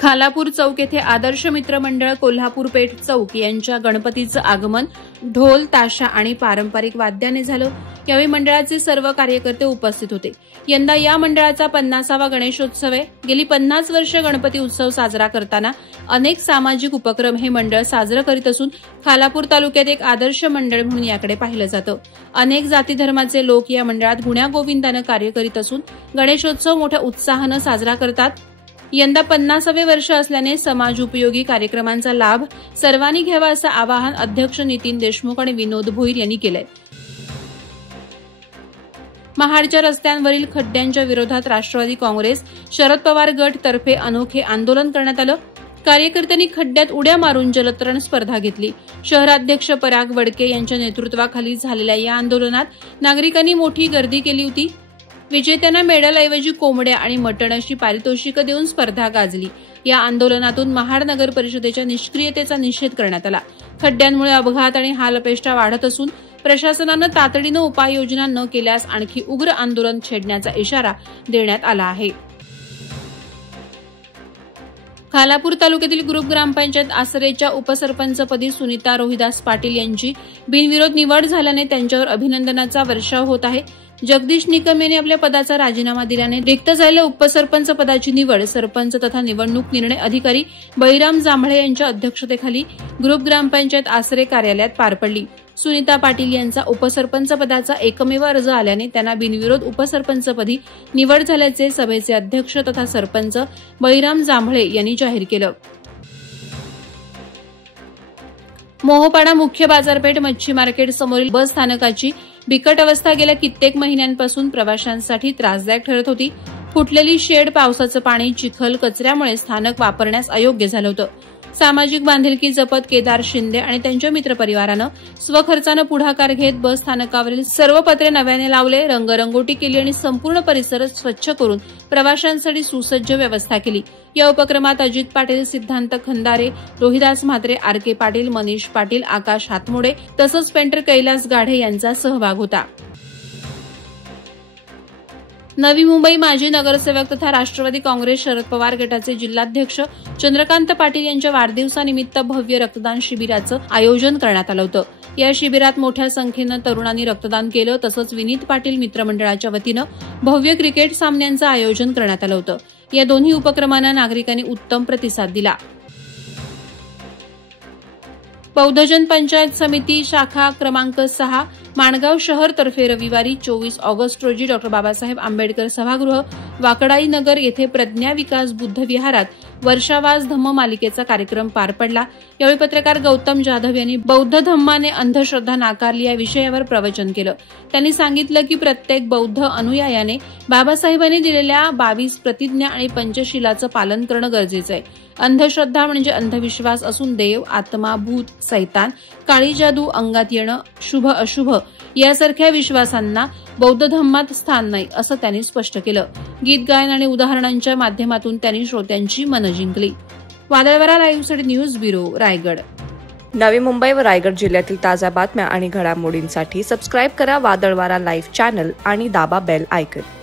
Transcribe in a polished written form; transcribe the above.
खालापूर चौक येथे आदर्श मित्र मंडळ कोल्हापूर पेठ चौक यांच्या गणपतीचं आगमन ढोल ताशा आणि पारंपरिक वाद्याने झालं। यावेळी मंडळाचे सर्व कार्यकर्ते उपस्थित होते। यंदा या मंडळाचा 50वा गणेशोत्सव आहे। गेली 50 वर्ष गणपती उत्सव साजरा करताना अनेक सामाजिक उपक्रम हे मंडळ साजरं करीत असून खालापूर तालुक्यात एक आदर्श मंडळ म्हणून याकडे पाहिलं जातं। अनेक जाती धर्माचे लोक या मंडळात गुण्यागोविंदानं कार्य करीत असून गणेशोत्सव मोठ्या उत्साहानं साजरा करतात। यंदा 50वे वर्ष असल्याने समाज उपयोगी कार्यक्रमांचा लाभ सर्वांनी घ्यावा असं आवाहन अध्यक्ष नितीन देशमुख आणि विनोद भोईर यांनी केलंय। महाडच्या रस्त्यांवरील खड्ड्यांच्या विरोधात राष्ट्रवादी काँग्रेस शरद पवार गट तर्फे अनोखे आंदोलन करण्यात आलं। कार्यकर्त्यांनी खड्ड्यात उड्या मारून जलतरण स्पर्धा घेतली। शहराध्यक्ष पराग वडके यांच्या नेतृत्वाखाली झालेल्या या आंदोलनात नागरिकांनी मोठी गर्दी केली होती। विजेत्यांना मेडलऐवजी कोंबड्या आणि मटण अशी पारितोषिकं देऊन स्पर्धा गाजली। या आंदोलनातून महाड नगर परिषदेच्या निष्क्रियतेचा निषेध करण्यात आला। खड्ड्यांमुळे अपघात आणि हालअपेष्टा वाढत असून प्रशासनानं तातडीनं उपाययोजना न केल्यास आणखी उग्र आंदोलन छेडण्याचा इशारा देण्यात आला आहे। खालापूर तालुक्यातील ग्रुप ग्रामपंचायत आसरेच्या उपसरपंचपदी सुनीता रोहिदास पाटील यांची बिनविरोध निवड झाल्याने त्यांच्यावर अभिनंदनाचा वर्षाव होत आहे। जगदीश निकम यांनी आपल्या पदाचा राजीनामा दिल्याने रिक्त झालेल्या उपसरपंच पदाची निवड सरपंच तथा निवडणूक निर्णय अधिकारी बळीराम जांभळे यांच्या अध्यक्षतेखाली ग्रुप ग्रामपंचायत आसरे कार्यालयात पार पडली। सुनीता पाटील यांचा उपसरपंच पदाचा एकमेव अर्ज आल्याने त्यांना बिनविरोध उपसरपंचपदी निवड झाल्याचे सभेचे अध्यक्ष तथा सरपंच बळीराम जांभळे यांनी जाहीर केलं। मोहोपाडा मुख्य बाजारपेठ मच्छी मार्केट समोरील बस स्थानकाची बिकट अवस्था गेल्या कित्येक महिन्यांपासून प्रवाशांसाठी त्रासदायक ठरत होती। फुटलेली शेड, पावसाचं पाणी, चिखल, कचऱ्यामुळे स्थानक वापरण्यास अयोग्य झालं होतं। सामाजिक बांधिलकी जपत केदार शिंदे आणि त्यांच्या मित्रपरिवारानं स्वखर्चानं पुढाकार घेत बस स्थानकावरील सर्व पत्रे नव्याने लावले, रंगरंगोटी केली आणि संपूर्ण परिसर स्वच्छ करून प्रवाशांसाठी सुसज्ज व्यवस्था केली। या उपक्रमात अजित पाटील, सिद्धांत खंदारे, रोहिदास म्हात्रे, आर के पाटील, मनीष पाटील, आकाश हातमोडे तसंच पेंटर कैलास गाढे यांचा सहभाग होता। नवी मुंबई माजी नगरसेवक तथा राष्ट्रवादी काँग्रेस शरद पवार गटाचे जिल्हाध्यक्ष चंद्रकांत पाटील यांच्या वाढदिवसानिमित्त भव्य रक्तदान शिबिराचं आयोजन करण्यात आलं होतं। या शिबिरात मोठ्या संख्येनं तरुणांनी रक्तदान केलं। तसंच विनीत पाटील मित्रमंडळाच्या वतीनं भव्य क्रिकेट सामन्यांचं आयोजन करण्यात आलं होतं। या दोन्ही उपक्रमांना नागरिकांनी उत्तम प्रतिसाद दिला। बौद्धजन पंचायत समिती शाखा क्रमांक 6 माणगाव शहर तर्फे रविवारी 24 ऑगस्ट रोजी डॉ बाबासाहेब आंबेडकर सभागृह वाकडाई नगर येथे प्रज्ञा विकास बुद्ध विहारात वर्षावास धम्म मालिकेचा कार्यक्रम पार पडला। यावेळी पत्रकार गौतम जाधव यांनी बौद्ध धम्माने अंधश्रद्धा नाकारली या विषयावर प्रवचन केलं। त्यांनी सांगितलं की प्रत्येक बौद्ध अनुयायाने बाबासाहेबांनी दिलेल्या 22 प्रतिज्ञा आणि पंचशीलाचं पालन करणं गरजेचं आहे। अंधश्रद्धा म्हणजे अंधविश्वास असून देव, आत्मा, भूत, सैतान, काळी जादू, अंगात येणं, शुभ अशुभ यासारख्या विश्वासांना बौद्ध धम्मात स्थान नाही असं त्यांनी स्पष्ट केलं। गीत गायन आणि उदाहरणांच्या माध्यमातून त्यांनी श्रोत्यांची मनं जिंकली। वादळवारा लाईव्हसाठी न्यूज ब्युरो, रायगड। नवी मुंबई व रायगड जिल्ह्यातील ताज्या बातम्या आणि घडामोडींसाठी सबस्क्राईब करा वादळवारा लाईव्ह चॅनल आणि दाबा बेल आयकॉन।